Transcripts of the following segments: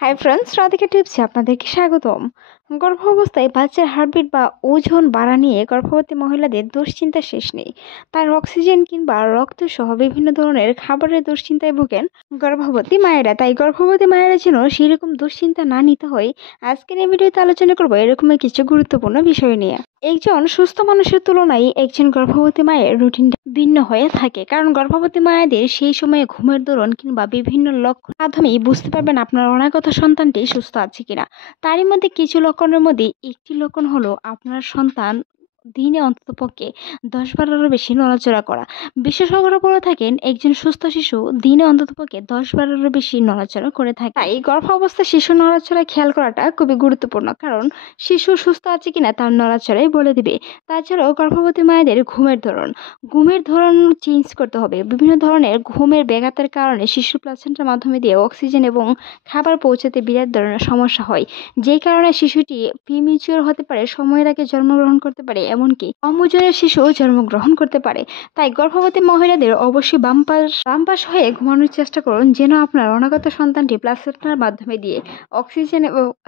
Hi friends, Radhika টিপসে আপনাদেরকে স্বাগতম। গর্ভাবস্থায় বাচ্চার হার্টবিট বা ওজন বাড়া নিয়ে গর্ভবতী মহিলাদের দুশ্চিন্তা শেষ নেই। তার অক্সিজেন কিংবা রক্ত সহ বিভিন্ন ধরনের খাবারের দুশ্চিন্তায় ভোগেন গর্ভবতী মায়েরা। তাই গর্ভবতী মায়েরা যেন সেরকম দুশ্চিন্তা না নিতে হয়, আজকের এই ভিডিওতে আলোচনা করবো এরকমই কিছু গুরুত্বপূর্ণ বিষয় নিয়ে। একজন সুস্থ মানুষের তুলনায় একজন গর্ভবতী মায়ের রুটিনটা ভিন্ন হয়ে থাকে, কারণ গর্ভবতী মায়েদের সেই সময়ে ঘুমের ধরন কিংবা বিভিন্ন লক্ষণ মাধ্যমেই বুঝতে পারবেন আপনার অনাগত সন্তানটি সুস্থ আছে কিনা। তারই মধ্যে কিছু লক্ষণের মধ্যে একটি লক্ষণ হলো আপনার সন্তান দিনে অন্ততপক্ষে 10-12 বেশি নড়াচড়া করা। বিশেষজ্ঞরা বলে থাকেন একজন সুস্থ শিশু দিনে অন্ততপক্ষে 10-12 বেশি নড়াচড়া করে থাকে। তাই গর্ভাবস্থা শিশু নড়াচড়া খেয়াল করাটা খুবই গুরুত্বপূর্ণ, কারণ শিশু সুস্থ আছে কিনা তার নড়াচড়াই বলে দিবে। তাছাড়াও গর্ভবতী মায়েদের ঘুমের ধরন চেঞ্জ করতে হবে। বিভিন্ন ধরনের ঘুমের ব্যাঘাতের কারণে শিশুর প্লাসেন্টার মাধ্যমে দিয়ে অক্সিজেন এবং খাবার পৌঁছাতে বিরাট ধরনের সমস্যা হয়, যেই কারণে শিশুটি প্রিমিচিওর হতে পারে, সময়ের আগে জন্মগ্রহণ করতে পারে, এমনকি কম ওজনের শিশু জন্মগ্রহণ করতে পারে। তাই গর্ভবতী মহিলাদের অবশ্যই বাম পাশ হয়ে ঘুমানোর চেষ্টা করুন, যেন আপনার অনাগত সন্তানটি প্লাসেন্টার মাধ্যমে দিয়ে অক্সিজেন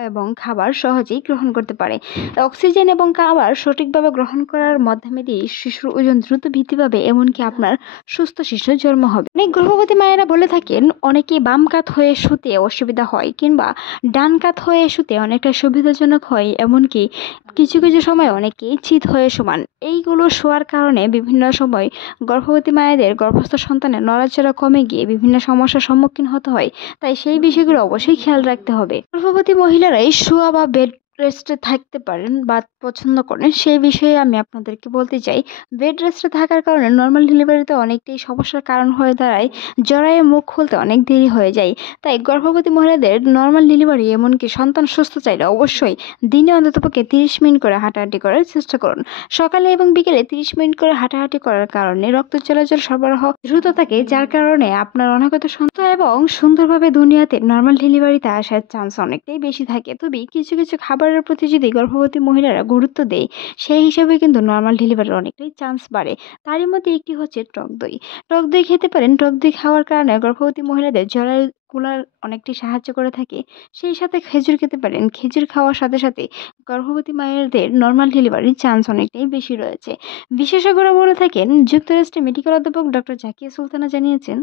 এবং খাবার সহজেই গ্রহণ করতে পারে। অক্সিজেন এবং খাবার সঠিকভাবে গ্রহণ করার মাধ্যমে দিয়ে শিশুর ওজন দ্রুত বৃদ্ধি পাবে, এমনকি আপনার সুস্থ শিশুর জন্ম হবে। অনেক গর্ভবতী মায়েরা বলে থাকেন অনেকেই বাম কাত হয়ে শুতে অসুবিধা হয় কিংবা ডান কাত হয়ে শুতে অনেকটা সুবিধাজনক হয়, এমনকি কিছু কিছু সময় অনেকেই চিত হয়ে সমান। এইগুলো শোয়ার কারণে বিভিন্ন সময় গর্ভবতী মায়েদের গর্ভস্থ সন্তানের নড়াচড়া কমে গিয়ে বিভিন্ন সমস্যার সম্মুখীন হতে হয়। তাই সেই বিষয়গুলো অবশ্যই খেয়াল রাখতে হবে। গর্ভবতী মহিলারাই শোয়া বা বেড রেস্টে থাকতে পারেন বা পছন্দ করেন, সেই বিষয়ে আমি আপনাদেরকে বলতে চাই। বেড রেস্টে থাকার কারণে নর্মাল ডেলিভারিতে অনেকটাই সমস্যার কারণ হয়ে দাঁড়ায়, জরায়ু মুখ খুলতে অনেক দেরি হয়ে যায়। তাই গর্ভবতী মহিলাদের নর্মাল ডেলিভারি এমনকি সন্তান সুস্থ চাইলে অবশ্যই দিনে অন্ততপক্ষে 30 মিনিট করে হাঁটাহাঁটি করার চেষ্টা করুন। সকালে এবং বিকেলে 30 মিনিট করে হাঁটাহাঁটি করার কারণে রক্ত চলাচল সরবরাহ দ্রুত থাকে, যার কারণে আপনার অনাগত সন্তান এবং সুন্দরভাবে দুনিয়াতে নর্মাল ডেলিভারিতে আসার চান্স অনেকটাই বেশি থাকে। তবে কিছু কিছু খাবারের প্রতি যদি গর্ভবতী মহিলারা গুরুত্ব দেয়, সেই হিসাবে কিন্তু নর্মাল ডেলিভারির অনেকটাই চান্স বাড়ে। তারই মধ্যে একটি হচ্ছে টক দই। টক দই খেতে পারেন। টক দই খাওয়ার কারণে গর্ভবতী মহিলাদের জরায়ু কুলার অনেকটাই সাহায্য করে থাকে। সেই সাথে খেজুর খেতে পারেন। খেজুর খাওয়ার সাথে সাথে গর্ভবতী মায়েদের নর্মাল ডেলিভারির চান্স অনেকটাই বেশি রয়েছে। বিশেষজ্ঞরা বলে থাকেন, যুক্তরাষ্ট্রের মেডিকেল অধ্যাপক ডক্টর জাকিয়া সুলতানা জানিয়েছেন,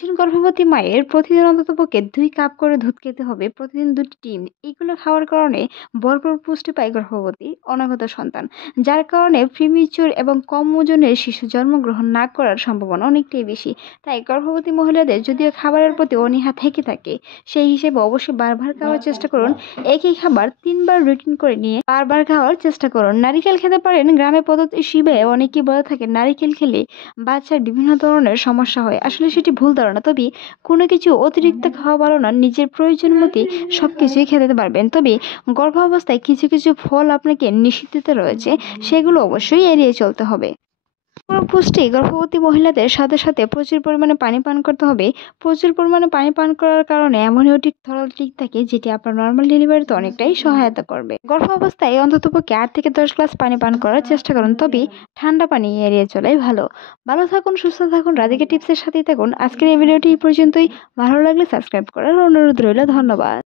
একজন গর্ভবতী মায়ের প্রতিদিন অন্ততপক্ষে 2 কাপ করে দুধ খেতে হবে, প্রতিদিন 2টি ডিম। এগুলো খাওয়ার কারণে ভরপুর পুষ্টি পায় গর্ভবতী অনাগত সন্তান, যার কারণে প্রিমিচিউর এবং কম ওজনের শিশু জন্মগ্রহণ না করার সম্ভাবনা অনেকটাই বেশি। তাই গর্ভবতী মহিলাদের যদিও খাবারের প্রতি অনীহা থেকে থাকে, সেই হিসেবে অবশ্যই বারবার খাওয়ার চেষ্টা করুন। একই খাবার 3বার রুটিন করে নিয়ে বারবার খাওয়ার চেষ্টা করুন। নারিকেল খেতে পারেন। গ্রামে পদ্ধতি হিসেবে অনেকেই বলে থাকে নারিকেল খেলে বাচ্চার বিভিন্ন ধরনের সমস্যা হয়। আসলে সেটি ভুল ধারণা। তবে কোনো কিছু অতিরিক্ত খাওয়া ভালো না, নিজের প্রয়োজন মতো সবকিছুই খেতে পারবেন। তবে গর্ভাবস্থায় কিছু কিছু ফল আপনাকে নিষিদ্ধ রয়েছে, সেগুলো অবশ্যই এড়িয়ে চলতে হবে। পুষ্টি গর্ভবতী মহিলাদের সাথে সাথে প্রচুর পরিমাণে পানি পান করতে হবে। প্রচুর পরিমাণে পানি পান করার কারণে অ্যামনিওটিক তরল ঠিক থাকে, যেটি আপনার নর্মাল ডেলিভারিতে অনেকটাই সহায়তা করবে। গর্ভাবস্থায় অন্ততপক্ষে 8 থেকে 10 গ্লাস পানি পান করার চেষ্টা করুন, তবে ঠান্ডা পানি এড়িয়ে চলাই ভালো। ভালো থাকুন, সুস্থ থাকুন, রাধিকা টিপসের সাথেই থাকুন। আজকের এই ভিডিওটি এই পর্যন্তই। ভালো লাগলে সাবস্ক্রাইব করার অনুরোধ রইল। ধন্যবাদ।